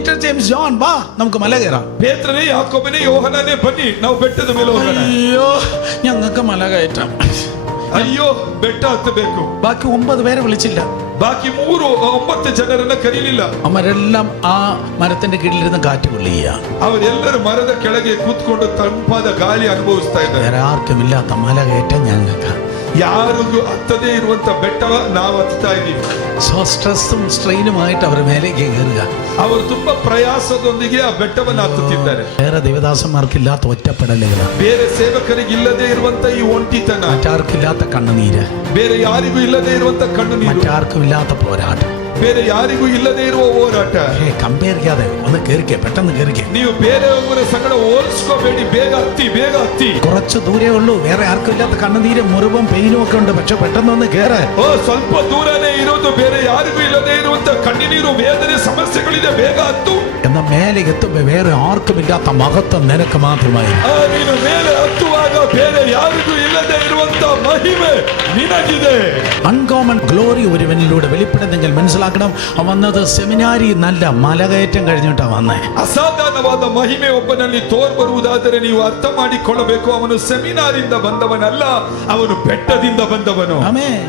Peter James John വാ നമുക്ക് മല കയറാം. ಪೇತ್ರನೇ ಯಾಕೋಬನೇ ಯೋಹನನೇ ಬನ್ನಿ ನಾವು ಬೆಟ್ಟದ ಮೇಲೆ ಹೋಗೋಣ. അയ്യോ ഞങ്ങൾക്ക് മല കയറ്റാം. ಅಯ್ಯೋ ಬೆಟ್ಟ ಹತ್ತಬೇಕು. ബാക്കി 9 പേരെ വിളിച്ചില്ല. ಬಾಕಿ 9 ಜನರನ್ನ ಕರೀಲಿಲ್ಲ. അവരെല്ലാം ആ മരത്തിന്റെ കീഴിലിരുന്ന് കാറ്റ് കൊള്ളുക. ಅವರೆಲ್ಲರೂ ಮರದ ಕೆಳಗೆ ಕೂತ್ಕೊಂಡು ತಂಪಾದ ಗಾಳಿ ಅನುಭವಿಸ್ತಾ ಇದ್ದಾರೆ. വേറെ ആർക്കുമില്ലാത്ത മല കയറ്റാൻ ഞങ്ങൾക്ക്. ಯಾರಿಗೂ ಹತ್ತದೇ ಇರುವಂತ ಬೆಟ್ಟವ ನಾವು ಹತ್ತಾ ಇದ್ದೀವಿ. സ്ട്രെസ്സും സ്ട്രെയിനുമായിട്ട് അവർ മേലേക്ക് കയറുക. ಅವರು ತುಂಬಾ ಪ್ರಯಾಸದೊಂದಿಗೆ ಆ ಬೆಟ್ಟವನ್ನು ಹತ್ತುತ್ತಿದ್ದಾರೆ. വേറെ ദേവദാസന്മാർക്കില്ലാത്ത ഒറ്റപ്പെടലുകൾ, ಬೇರೆ ಸೇವಕರಿಗೆ ಇಲ್ಲದೆ ಇರುವಂತ ಈ ಒಂಟಿತನ, മറ്റാർക്കില്ലാത്ത കണ്ണുനീര്, ಬೇರೆ ಯಾರಿಗೂ ಇಲ್ಲದೆ ಇರುವಂತ ಕಣ್ಣುನೀರು, മറ്റാർക്കും ഇല്ലാത്ത പോരാട്ടം, ಬೇರೆ ಯಾರಿಗೂ ಇಲ್ಲದೆ ಇರುವ ಹೋರಾಟ. കമ്പയർ ചെയ്യാതെ ഒന്ന് കേറിക്കേ, പെട്ടെന്ന് കേറിക്കേ. ನೀವು ಬೇರೆಯವರ ಸಂಗಡ ಹೋಲಿಸ್ಕೋಬೇಡಿ, ಬೇಗ ಹತ್ತಿ ಬೇಗ ಹತ್ತಿ. കുറച്ച് ദൂരേ ഉള്ളൂ, വേറെ ആർക്കും ഇല്ലാത്ത കണ്ണുനീരും മുറിവും പെയിനും ഒക്കെ ഉണ്ട്, പക്ഷെ പെട്ടെന്നൊന്ന് കേറ്. ಸ್ವಲ್ಪ ದೂರನೇ ಇರೋದು, ಬೇರೆ ಯಾರಿಗೂ ಇಲ್ಲದೆ ಇರುವಂತ ಕಣ್ಣೀರು ವೇದನೆ ಸಮಸ್ಯೆಗಳಿದೆ, ಬೇಗ ಹತ್ತು. എന്നാൽ മേലെ എത്തുമ്പോ വേറെ ആർക്കും ഇല്ലാത്ത മഹത്വം നിനക്ക് മാത്രമായി. ನೀನು ಮೇಲೆ ಹತ್ತುವಾಗ ಬೇರೆ ಯಾರಿಗೂ ಇಲ್ಲದೆ ಇರುವಂತ ಮಹಿಮೆ ನಿನಗಿದೆ. അൺകോമൺ ഗ്ലോറി ഒരുവനിലൂടെ വെളിപ്പെടുന്നെങ്കിൽ മനസ്സിലാക്കണം, അവൻ വന്നത് സെമിനാരി നല്ല മലകയറ്റം കഴിഞ്ഞിട്ടാ വന്നേ. ಅಸಾಧಾರಣವಾದ ಮಹಿಮೆ ಒಬ್ಬನಲ್ಲಿ ತೋರ್ ಬರುವುದಾದರೆ ನೀವು ಅರ್ಥ ಮಾಡಿಕೊಳ್ಳಬೇಕು, ಅವನು ಸೆಮಿನಾರಿಂದ ಬಂದವನಲ್ಲ, ಅವನು ಬೆಟ್ಟದಿಂದ ಬಂದವನು. ಆಮೆನ್.